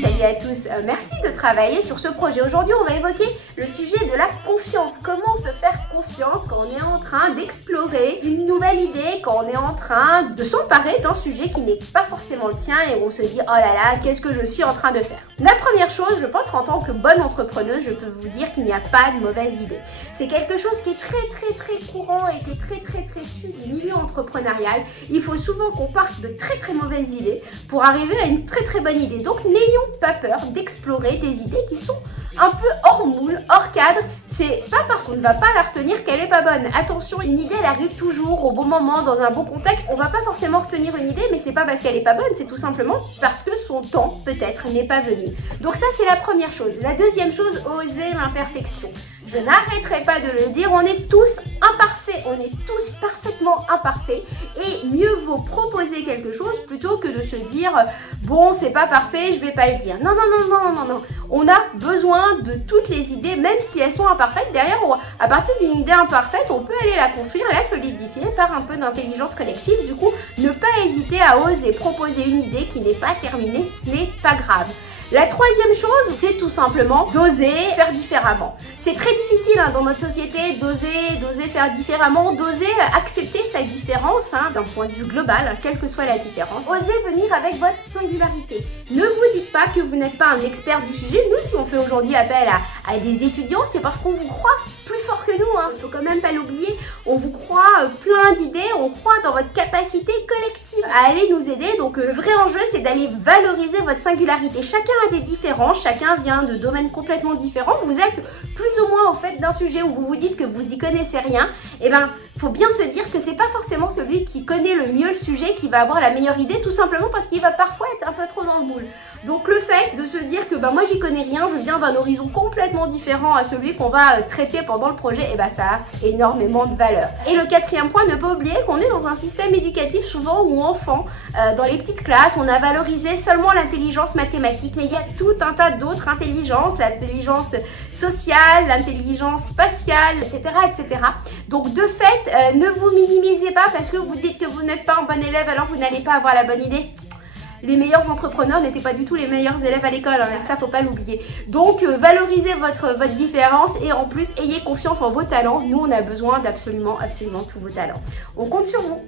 Salut à tous, merci de travailler sur ce projet. Aujourd'hui, on va évoquer le sujet de la confiance. Comment se faire confiance quand on est en train d'explorer une nouvelle idée, quand on est en train de s'emparer d'un sujet qui n'est pas forcément le sien et on se dit oh là là, qu'est-ce que je suis en train de faire? La première chose, je pense qu'en tant que bonne entrepreneuse, je peux vous dire qu'il n'y a pas de mauvaise idée. C'est quelque chose qui est très courant et qui est très su du milieu entrepreneurial. Il faut souvent qu'on parte de très mauvaises idées pour arriver à une très bonne idée. Donc n'ayons pas peur d'explorer des idées qui sont un peu hors moule, hors cadre. C'est pas parce qu'on ne va pas la retenir qu'elle est pas bonne. Attention, une idée elle arrive toujours au bon moment, dans un bon contexte. On va pas forcément retenir une idée, mais c'est pas parce qu'elle est pas bonne, c'est tout simplement parce que son temps peut-être n'est pas venu. Donc ça c'est la première chose. La deuxième chose, oser l'imperfection. Je n'arrêterai pas de le dire, on est tous imparfaits, on est tous parfaitement imparfaits et mieux vaut proposer quelque chose plutôt que de se dire bon c'est pas parfait, je vais pas le dire. Non, on a besoin de toutes les idées même si elles sont imparfaites. Derrière, à partir d'une idée imparfaite, on peut aller la construire, la solidifier par un peu d'intelligence collective. Du coup, ne pas hésiter à oser proposer une idée qui n'est pas terminée, ce n'est pas grave. La troisième chose, c'est tout simplement d'oser faire différemment. C'est très difficile dans notre société d'oser faire différemment, d'oser accepter sa différence d'un point de vue global, quelle que soit la différence. Osez venir avec votre singularité. Ne vous dites pas que vous n'êtes pas un expert du sujet. Nous, si on fait aujourd'hui appel à des étudiants, c'est parce qu'on vous croit plus fort que nous. Il faut quand même pas l'oublier. On vous croit plein d'idées, on croit dans votre capacité collective à aller nous aider. Donc le vrai enjeu, c'est d'aller valoriser votre singularité. Chacun a des différences, chacun vient de domaines complètement différents. Vous êtes plus ou moins au fait d'un sujet où vous vous dites que vous y connaissez rien. Et ben, faut bien se dire que c'est pas forcément celui qui connaît le mieux le sujet qui va avoir la meilleure idée, tout simplement parce qu'il va parfois être un peu trop dans le moule. Donc le fait de se dire que moi j'y connais rien, je viens d'un horizon complètement différent à celui qu'on va traiter pendant le projet, et ça a énormément de valeur. Et le quatrième point, ne pas oublier qu'on est dans un système éducatif souvent où enfant, dans les petites classes, on a valorisé seulement l'intelligence mathématique, mais il y a tout un tas d'autres intelligences, l'intelligence sociale, l'intelligence spatiale, etc. Donc de fait, ne vous minimisez pas parce que vous dites que vous n'êtes pas un bon élève, alors vous n'allez pas avoir la bonne idée. Les meilleurs entrepreneurs n'étaient pas du tout les meilleurs élèves à l'école, ça faut pas l'oublier. Donc valorisez votre différence et en plus ayez confiance en vos talents. Nous on a besoin d'absolument tous vos talents. On compte sur vous.